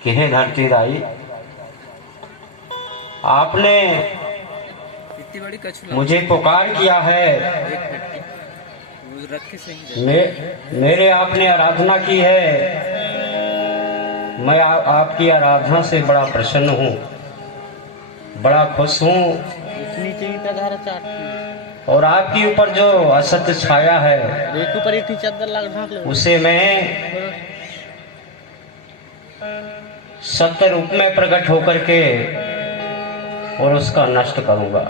कि हे धरती दाई, आपने मुझे पुकार किया है, मेरे आपने आराधना की है। मैं आपकी आराधना से बड़ा प्रसन्न हूँ, बड़ा खुश हूँ। और आपके ऊपर जो असत्य छाया है उसे मैं सत्य रूप में प्रकट होकर के और उसका नष्ट करूंगा।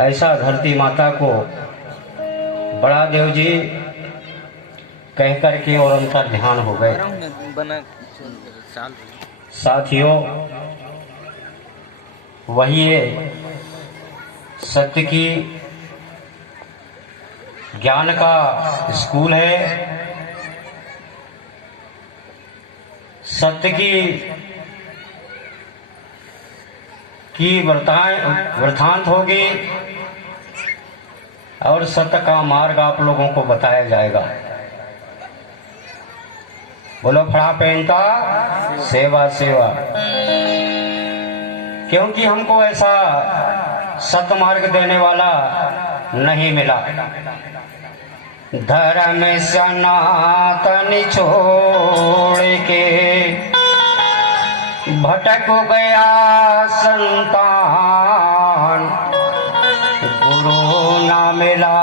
ऐसा धरती माता को बड़ा देव जी कह करके और उनका ध्यान हो गए। साथियों, वही है सत्य की ज्ञान का स्कूल है। सत्य की वृतांत होगी और सत्य का मार्ग आप लोगों को बताया जाएगा। बोलो फड़ा पहनता सेवा सेवा। क्योंकि हमको ऐसा सत्य मार्ग देने वाला नहीं मिला। धर्म सनातन छोड़ के भटक गया संतान, गुरु ना मिला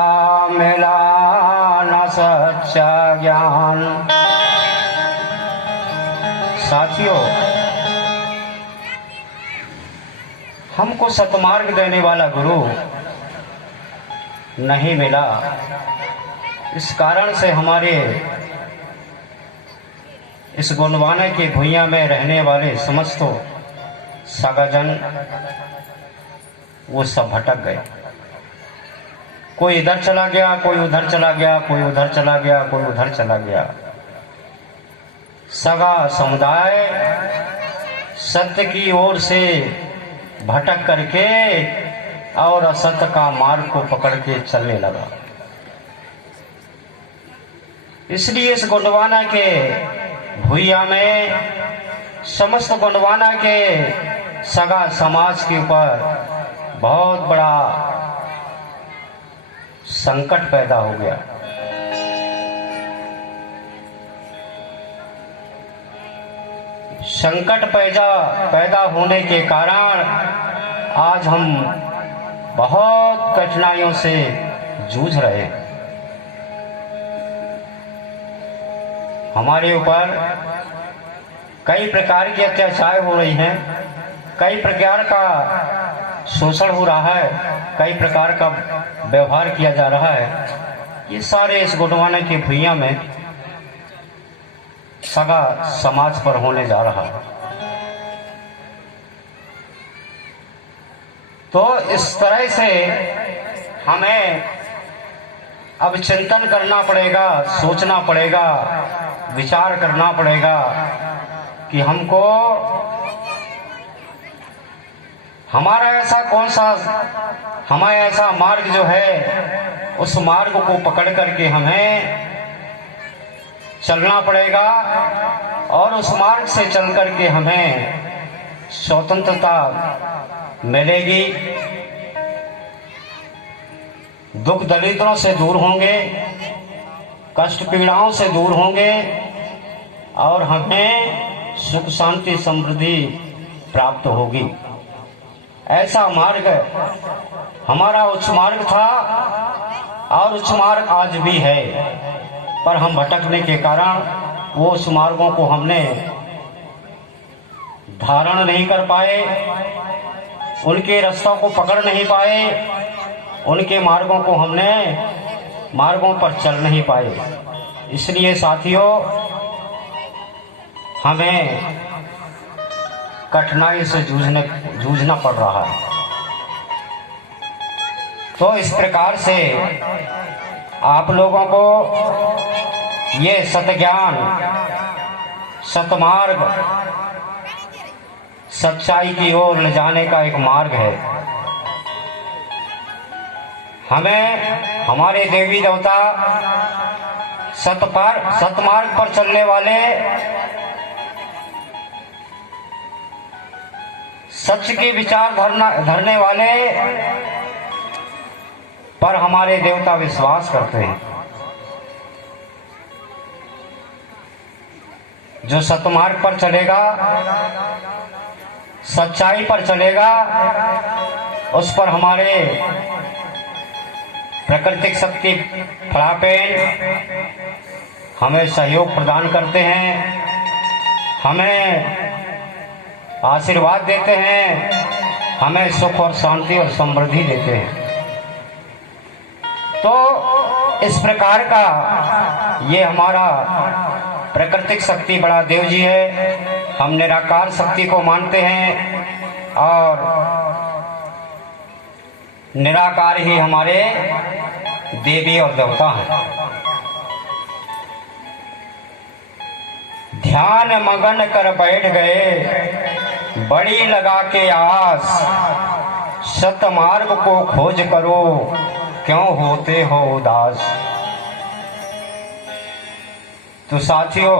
ना सच्चा ज्ञान। साथियों, हमको सतमार्ग देने वाला गुरु नहीं मिला। इस कारण से हमारे इस गोंडवाना के भुइयां में रहने वाले समस्त सागाजन वो सब भटक गए। कोई इधर चला गया, कोई उधर चला गया, कोई उधर चला गया, कोई उधर चला गया। सगा समुदाय सत्य की ओर से भटक करके और असत्य का मार्ग को पकड़ के चलने लगा। इसलिए इस गोंडवाना के भुइया में समस्त गोंडवाना के सगा समाज के ऊपर बहुत बड़ा संकट पैदा हो गया। संकट पैदा होने के कारण आज हम बहुत कठिनाइयों से जूझ रहे हैं। हमारे ऊपर कई प्रकार के अत्याचार हो रही हैं, कई प्रकार का शोषण हो रहा है, कई प्रकार का व्यवहार किया जा रहा है। ये सारे इस गोंडवाना के भुइयां में सगा समाज पर होने जा रहा है। तो इस तरह से हमें अब चिंतन करना पड़ेगा, सोचना पड़ेगा, विचार करना पड़ेगा कि हमको हमारा ऐसा मार्ग जो है उस मार्ग को पकड़ करके हमें चलना पड़ेगा और उस मार्ग से चल करके हमें स्वतंत्रता मिलेगी। दुख दरिद्रों से दूर होंगे, कष्ट पीड़ाओं से दूर होंगे और हमें सुख शांति समृद्धि प्राप्त होगी। ऐसा मार्ग हमारा उच्च मार्ग था और उच्च मार्ग आज भी है, पर हम भटकने के कारण वो उस मार्गों को हमने धारण नहीं कर पाए, उनके रास्तों को पकड़ नहीं पाए, उनके मार्गों को हमने मार्गों पर चल नहीं पाए। इसलिए साथियों, हमें कठिनाई से जूझना पड़ रहा है। तो इस प्रकार से आप लोगों को ये सतज्ञान, सतमार्ग, सच्चाई की ओर ले जाने का एक मार्ग है। हमें हमारे देवी देवता सतमार्ग पर चलने वाले सच की विचार धरने वाले पर हमारे देवता विश्वास करते हैं। जो सतमार्ग पर चलेगा, सच्चाई पर चलेगा, उस पर हमारे प्राकृतिक शक्ति फड़ापेन हमें सहयोग प्रदान करते हैं, हमें आशीर्वाद देते हैं, हमें सुख और शांति और समृद्धि देते हैं। तो इस प्रकार का ये हमारा प्राकृतिक शक्ति बड़ा देव जी है। हम निराकार शक्ति को मानते हैं और निराकार ही हमारे देवी और देवता हैं। ध्यान मगन कर बैठ गए, बड़ी लगा के आस, सतमार्ग को खोज करो, क्यों होते हो उदास। तो साथियों,